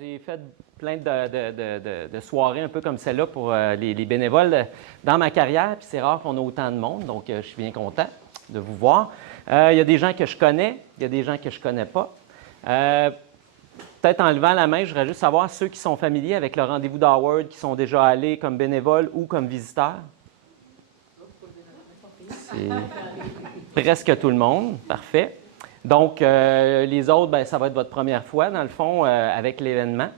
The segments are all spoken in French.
J'ai fait plein de soirées un peu comme celle-là pour les bénévoles dans ma carrière, puis c'est rare qu'on ait autant de monde, donc je suis bien content de vous voir. Il y a des gens que je connais, il y a des gens que je ne connais pas. Peut-être en levant la main, je voudrais juste savoir ceux qui sont familiers avec le rendez-vous d'Howard, qui sont déjà allés comme bénévoles ou comme visiteurs. C'est presque tout le monde, parfait. Donc, les autres, bien, ça va être votre première fois, dans le fond, avec l'événement.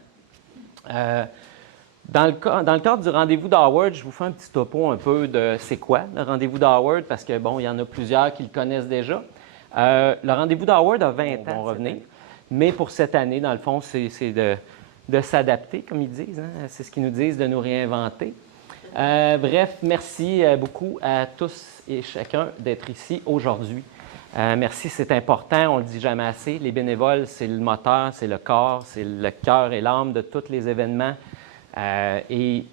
Dans le cadre du rendez-vous d'Howard, je vous fais un petit topo un peu de c'est quoi le rendez-vous d'Howard, parce que, bon, il y en a plusieurs qui le connaissent déjà. Le rendez-vous d'Howard a 20 ans, on va revenir. Mais pour cette année, dans le fond, c'est de s'adapter, comme ils disent. Hein? C'est ce qu'ils nous disent, de nous réinventer. Bref, merci beaucoup à tous et chacun d'être ici aujourd'hui. Merci, c'est important, on ne le dit jamais assez. Les bénévoles, c'est le moteur, c'est le corps, c'est le cœur et l'âme de tous les événements. Et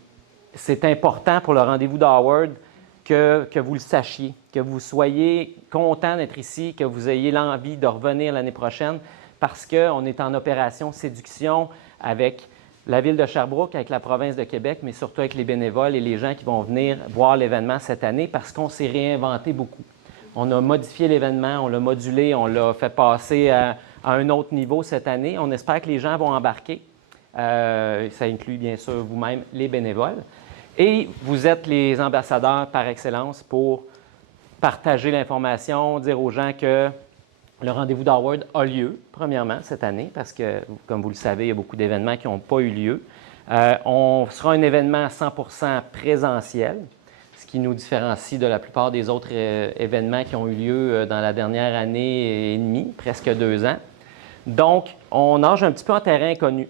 c'est important pour le rendez-vous d'Howard que vous le sachiez, que vous soyez content d'être ici, que vous ayez l'envie de revenir l'année prochaine parce qu'on est en opération séduction avec la Ville de Sherbrooke, avec la province de Québec, mais surtout avec les bénévoles et les gens qui vont venir voir l'événement cette année parce qu'on s'est réinventé beaucoup. On a modifié l'événement, on l'a modulé, on l'a fait passer à un autre niveau cette année. On espère que les gens vont embarquer. Ça inclut bien sûr vous-même, les bénévoles. Et vous êtes les ambassadeurs par excellence pour partager l'information, dire aux gens que le rendez-vous d'Howard a lieu, premièrement, cette année, parce que, comme vous le savez, il y a beaucoup d'événements qui n'ont pas eu lieu. On sera un événement à 100% présentiel, ce qui nous différencie de la plupart des autres événements qui ont eu lieu dans la dernière année et demie, presque 2 ans. Donc, on nage un petit peu en terrain inconnu.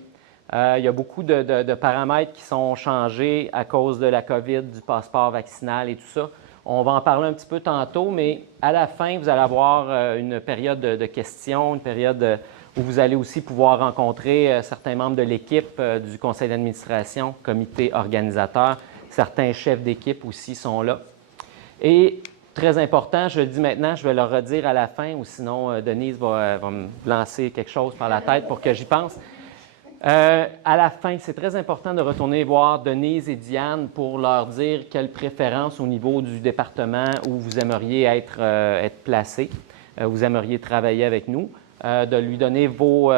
Il y a beaucoup de paramètres qui sont changés à cause de la COVID, du passeport vaccinal et tout ça. On va en parler un petit peu tantôt, mais à la fin, vous allez avoir une période de questions, une période où vous allez aussi pouvoir rencontrer certains membres de l'équipe du conseil d'administration, comité organisateur. Certains chefs d'équipe aussi sont là. Et très important, je le dis maintenant, je vais le redire à la fin, ou sinon Denise va me lancer quelque chose par la tête pour que j'y pense. À la fin, c'est très important de retourner voir Denise et Diane pour leur dire quelle préférence au niveau du département où vous aimeriez être placé, vous aimeriez travailler avec nous, de lui donner vos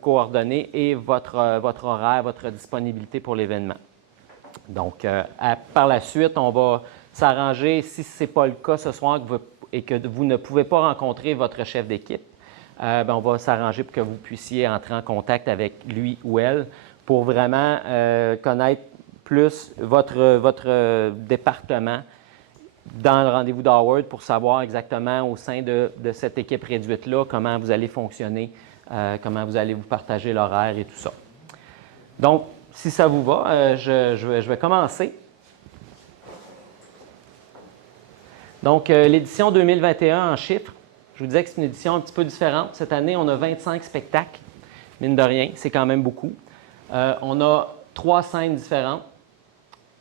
coordonnées et votre horaire, votre disponibilité pour l'événement. Donc, par la suite, on va s'arranger, si ce n'est pas le cas ce soir et que vous ne pouvez pas rencontrer votre chef d'équipe, on va s'arranger pour que vous puissiez entrer en contact avec lui ou elle pour vraiment connaître plus votre département dans le rendez-vous d'Howard pour savoir exactement au sein de cette équipe réduite-là comment vous allez fonctionner, comment vous allez vous partager l'horaire et tout ça. Donc, si ça vous va, je vais commencer. Donc, l'édition 2021 en chiffres. Je vous disais que c'est une édition un petit peu différente. Cette année, on a 25 spectacles, mine de rien, c'est quand même beaucoup. On a 3 scènes différentes,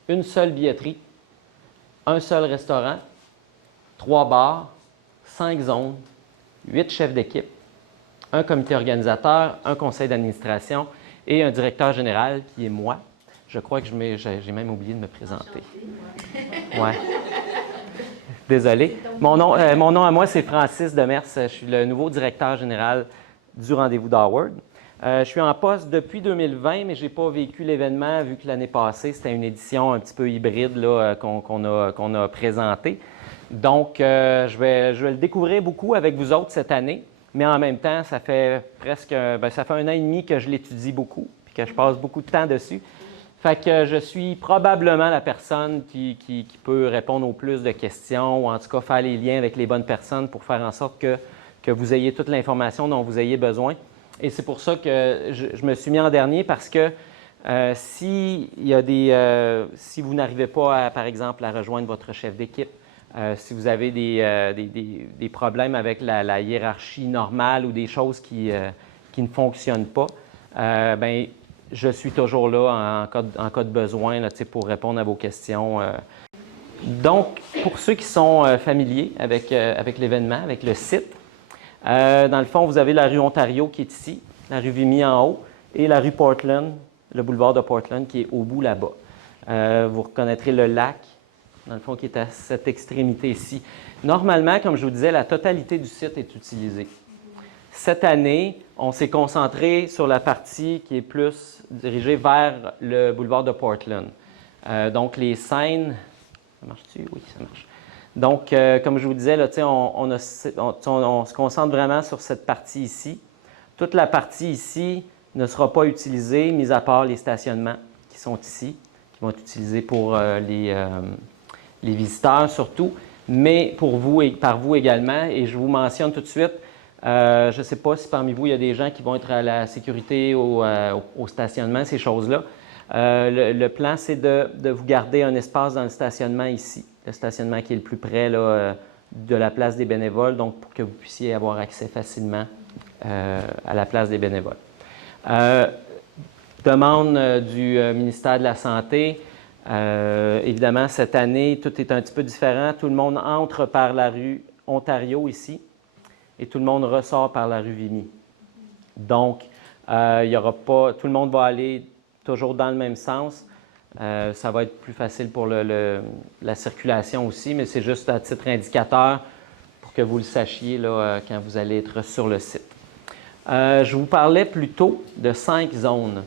une seule billetterie, un seul restaurant, 3 bars, 5 zones, 8 chefs d'équipe, un comité organisateur, un conseil d'administration et un directeur général qui est moi. Je crois que j'ai même oublié de me présenter. Ouais. Désolé. Mon nom à moi, c'est Francis Demers. Je suis le nouveau directeur général du rendez-vous d'Howard. Je suis en poste depuis 2020, mais je n'ai pas vécu l'événement vu que l'année passée, c'était une édition un petit peu hybride qu'on a présentée. Donc, je vais le découvrir beaucoup avec vous autres cette année, mais en même temps, ça fait ça fait 1 an et demi que je l'étudie beaucoup et que je passe beaucoup de temps dessus. Fait que je suis probablement la personne qui peut répondre au plus de questions ou en tout cas faire les liens avec les bonnes personnes pour faire en sorte que vous ayez toute l'information dont vous ayez besoin. Et c'est pour ça que je me suis mis en dernier parce que si vous n'arrivez pas, par exemple, à rejoindre votre chef d'équipe, si vous avez des problèmes avec la hiérarchie normale ou des choses qui ne fonctionnent pas, je suis toujours là en cas de besoin là, pour répondre à vos questions. Donc, pour ceux qui sont familiers avec l'événement, avec le site, dans le fond, vous avez la rue Ontario qui est ici, la rue Vimy en haut, et la rue Portland, le boulevard de Portland qui est au bout là-bas. Vous reconnaîtrez le lac, dans le fond, qui est à cette extrémité ici. Normalement, comme je vous disais, la totalité du site est utilisée. Cette année, on s'est concentré sur la partie qui est plus dirigée vers le boulevard de Portland. Donc, les scènes... Ça marche-tu? Oui, ça marche. Donc, comme je vous disais, là, on se concentre vraiment sur cette partie ici. Toute la partie ici ne sera pas utilisée, mis à part les stationnements qui sont ici, qui vont être utilisés pour les visiteurs surtout, mais pour vous et par vous également. Et je vous mentionne tout de suite, je ne sais pas si parmi vous, il y a des gens qui vont être à la sécurité, au stationnement, ces choses-là. Le plan, c'est de vous garder un espace dans le stationnement ici, le stationnement qui est le plus près là, de la place des bénévoles, donc pour que vous puissiez avoir accès facilement à la place des bénévoles. Demande du ministère de la Santé. Évidemment, cette année, tout est un petit peu différent. Tout le monde entre par la rue Ontario ici et tout le monde ressort par la rue Vimy. Donc, il y aura pas, tout le monde va aller toujours dans le même sens. Ça va être plus facile pour la circulation aussi, mais c'est juste à titre indicateur pour que vous le sachiez là, quand vous allez être sur le site. Je vous parlais plus tôt de 5 zones.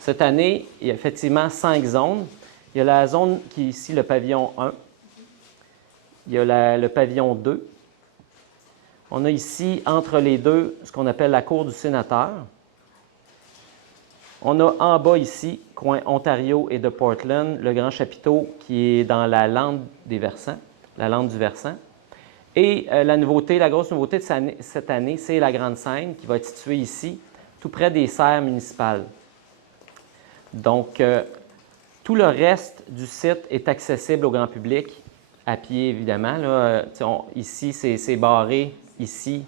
Cette année, il y a effectivement 5 zones. Il y a la zone qui est ici, le pavillon 1. Il y a le pavillon 2. On a ici, entre les deux, ce qu'on appelle la cour du sénateur. On a en bas ici, coin Ontario et de Portland, le grand chapiteau qui est dans la lande des versants, la lande du versant. Et la grosse nouveauté de cette année, c'est la grande scène qui va être située ici, tout près des serres municipales. Donc, tout le reste du site est accessible au grand public, à pied évidemment. Là, ici, c'est barré, ici,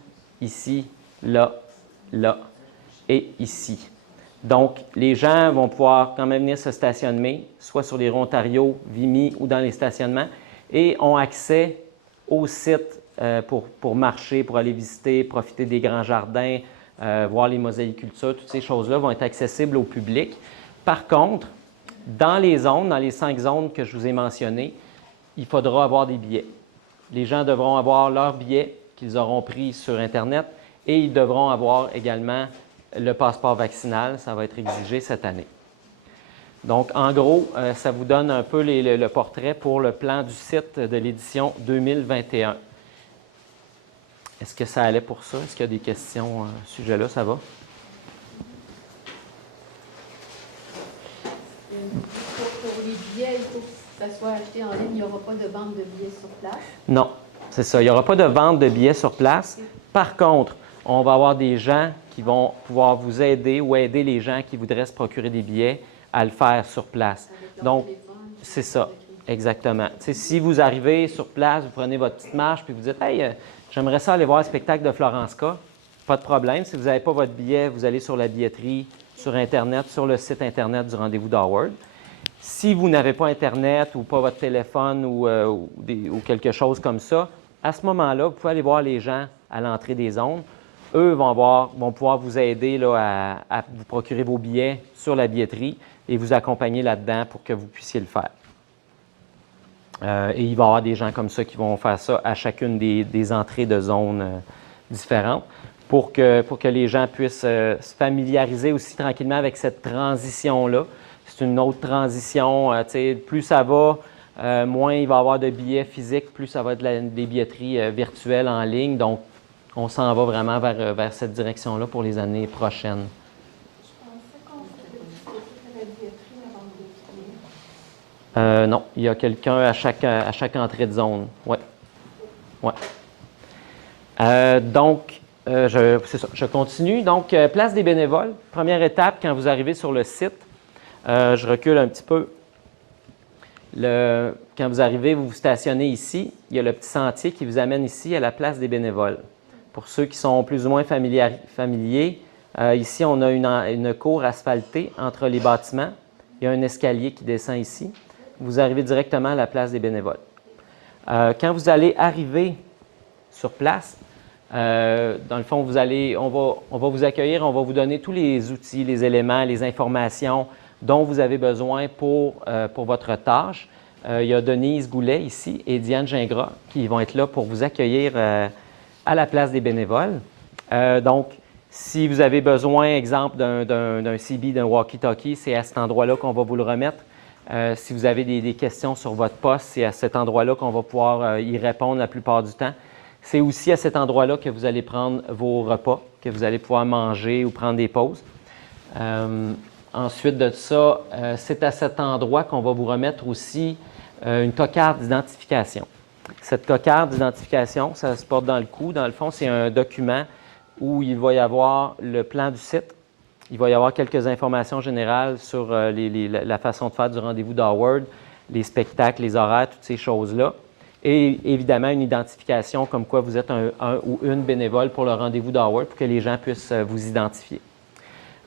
là, là et ici. Donc, les gens vont pouvoir quand même venir se stationner, soit sur les rues Ontario, Vimy ou dans les stationnements, et ont accès au site pour marcher, pour aller visiter, profiter des grands jardins, voir les mosaïcultures. Toutes ces choses-là vont être accessibles au public. Par contre, dans les 5 zones que je vous ai mentionnées, il faudra avoir des billets. Les gens devront avoir leurs billets qu'ils auront pris sur Internet et ils devront avoir également le passeport vaccinal. Ça va être exigé cette année. Donc, en gros, ça vous donne un peu le portrait pour le plan du site de l'édition 2021. Est-ce que ça allait pour ça? Est-ce qu'il y a des questions à ce sujet-là? Ça va? Pour les billets, il faut que ça soit acheté en ligne. Il n'y aura pas de vente de billets sur place? Non, c'est ça. Il n'y aura pas de vente de billets sur place. Par contre, on va avoir des gens qui vont pouvoir vous aider ou aider les gens qui voudraient se procurer des billets à le faire sur place. Donc, c'est ça, exactement. T'sais, si vous arrivez sur place, vous prenez votre petite marche puis vous dites « Hey, j'aimerais ça aller voir le spectacle de Florence K », pas de problème. Si vous n'avez pas votre billet, vous allez sur la billetterie, sur Internet, sur le site Internet du Rendez-vous d'Howard. Si vous n'avez pas Internet ou pas votre téléphone ou quelque chose comme ça, à ce moment-là, vous pouvez aller voir les gens à l'entrée des zones. Eux vont pouvoir vous aider là, à vous procurer vos billets sur la billetterie et vous accompagner là-dedans pour que vous puissiez le faire. Et il va y avoir des gens comme ça qui vont faire ça à chacune des entrées de zones différentes pour que les gens puissent se familiariser aussi tranquillement avec cette transition-là. C'est une autre transition. Plus ça va, moins il va y avoir de billets physiques, plus ça va être des billetteries virtuelles en ligne. Donc, on s'en va vraiment vers cette direction-là pour les années prochaines. Non, il y a quelqu'un à chaque entrée de zone. Oui. Ouais. Donc, c'est ça, je continue. Donc, place des bénévoles. Première étape, quand vous arrivez sur le site, je recule un petit peu. Quand vous arrivez, vous vous stationnez ici. Il y a le petit sentier qui vous amène ici à la place des bénévoles. Pour ceux qui sont plus ou moins familiers, ici, on a une cour asphaltée entre les bâtiments. Il y a un escalier qui descend ici. Vous arrivez directement à la place des bénévoles. Quand vous allez arriver sur place, Dans le fond, on va vous accueillir, on va vous donner tous les outils, les éléments, les informations dont vous avez besoin pour votre tâche. Il y a Denise Goulet ici et Diane Gingras qui vont être là pour vous accueillir à la place des bénévoles. Donc, si vous avez besoin, exemple, d'un CB, d'un walkie-talkie, c'est à cet endroit-là qu'on va vous le remettre. Si vous avez des questions sur votre poste, c'est à cet endroit-là qu'on va pouvoir y répondre la plupart du temps. C'est aussi à cet endroit-là que vous allez prendre vos repas, que vous allez pouvoir manger ou prendre des pauses. Ensuite de ça, c'est à cet endroit qu'on va vous remettre aussi une cocarde d'identification. Cette cocarde d'identification, ça se porte dans le cou. Dans le fond, c'est un document où il va y avoir le plan du site. Il va y avoir quelques informations générales sur la façon de faire du rendez-vous d'Howard, les spectacles, les horaires, toutes ces choses-là. Et évidemment, une identification comme quoi vous êtes un ou une bénévole pour le rendez-vous d'Howard pour que les gens puissent vous identifier.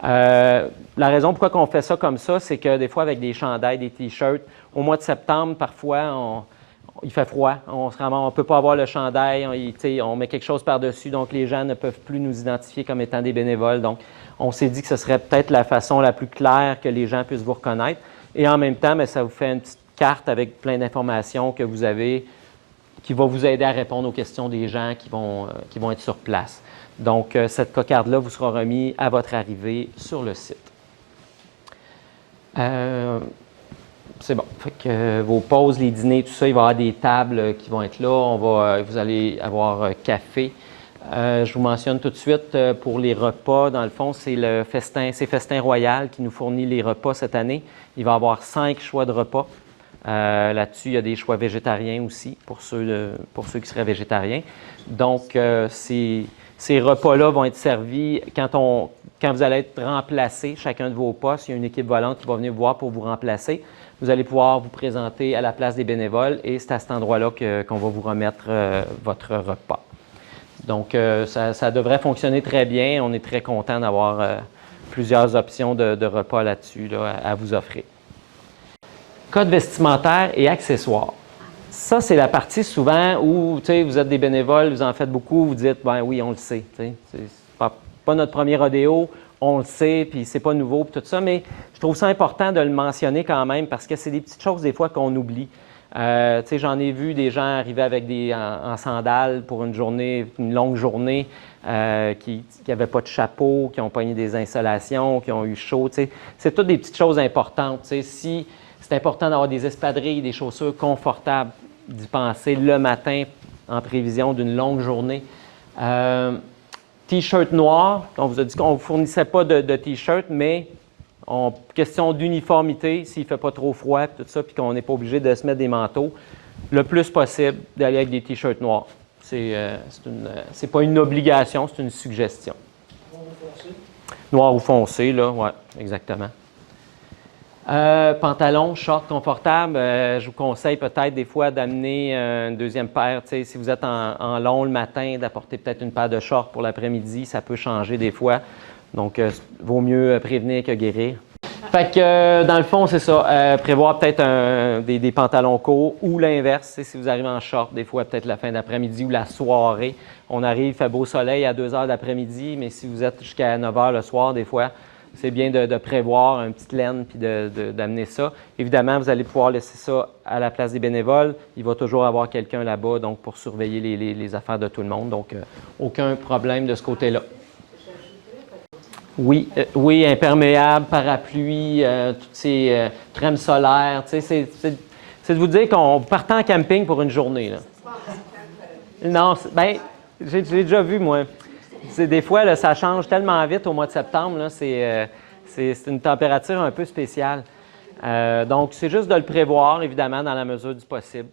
La raison pourquoi on fait ça comme ça, c'est que des fois, avec des chandails, des T-shirts, au mois de septembre, parfois, il fait froid. On ne peut pas avoir le chandail, on met quelque chose par-dessus, donc les gens ne peuvent plus nous identifier comme étant des bénévoles. Donc, on s'est dit que ce serait peut-être la façon la plus claire que les gens puissent vous reconnaître. Et en même temps, bien, ça vous fait une petite carte avec plein d'informations que vous avez qui va vous aider à répondre aux questions des gens qui vont être sur place. Donc, cette cocarde-là vous sera remise à votre arrivée sur le site. C'est bon. Fait que vos pauses, les dîners, tout ça, il va y avoir des tables qui vont être là. Vous allez avoir café. Je vous mentionne tout de suite, pour les repas, dans le fond, c'est Festin Royal qui nous fournit les repas cette année. Il va y avoir 5 choix de repas. Là-dessus, il y a des choix végétariens aussi pour ceux qui seraient végétariens. Donc, ces repas-là vont être servis quand vous allez être remplacé, chacun de vos postes. Il y a une équipe volante qui va venir vous voir pour vous remplacer. Vous allez pouvoir vous présenter à la place des bénévoles et c'est à cet endroit-là qu'on va vous remettre votre repas. Donc, ça devrait fonctionner très bien. On est très content d'avoir plusieurs options de repas là-dessus à vous offrir. Code vestimentaire et accessoires. Ça, c'est la partie souvent où vous êtes des bénévoles, vous en faites beaucoup, vous dites, ben oui, on le sait. C'est pas notre premier rodéo, on le sait, puis c'est pas nouveau, puis tout ça, mais je trouve ça important de le mentionner quand même parce que c'est des petites choses des fois qu'on oublie. J'en ai vu des gens arriver avec en sandales pour une longue journée, qui n'avaient pas de chapeau, qui ont pogné des insolations, qui ont eu chaud. C'est toutes des petites choses importantes. Si c'est important d'avoir des espadrilles, des chaussures confortables, d'y penser le matin en prévision d'une longue journée. T-shirt noir, on vous a dit qu'on ne fournissait pas de T-shirt, mais question d'uniformité, s'il ne fait pas trop froid, tout ça, puis qu'on n'est pas obligé de se mettre des manteaux, le plus possible d'aller avec des T-shirts noirs. C'est pas une obligation, c'est une suggestion. Noir ou foncé? Noir ou foncé, là, oui, exactement. Pantalon, short confortable, je vous conseille peut-être des fois d'amener une deuxième paire. Si vous êtes en long le matin, d'apporter peut-être une paire de shorts pour l'après-midi, ça peut changer des fois. Donc, vaut mieux prévenir que guérir. Fait que, dans le fond, c'est ça. Prévoir peut-être des pantalons courts ou l'inverse. Si vous arrivez en short, des fois, peut-être la fin d'après-midi ou la soirée. On arrive, il fait beau soleil à 2 h d'après-midi, mais si vous êtes jusqu'à 9 h le soir, des fois, c'est bien de prévoir une petite laine puis d'amener ça. Évidemment, vous allez pouvoir laisser ça à la place des bénévoles. Il va toujours avoir quelqu'un là-bas donc pour surveiller les affaires de tout le monde. Donc, aucun problème de ce côté-là. Oui, imperméable, parapluie, toutes ces crèmes solaires. C'est de vous dire qu'on part en camping pour une journée. Là. Non, bien, j'ai déjà vu, moi. Des fois, là, ça change tellement vite au mois de septembre. Là, c'est une température un peu spéciale. Donc, c'est juste de le prévoir, évidemment, dans la mesure du possible.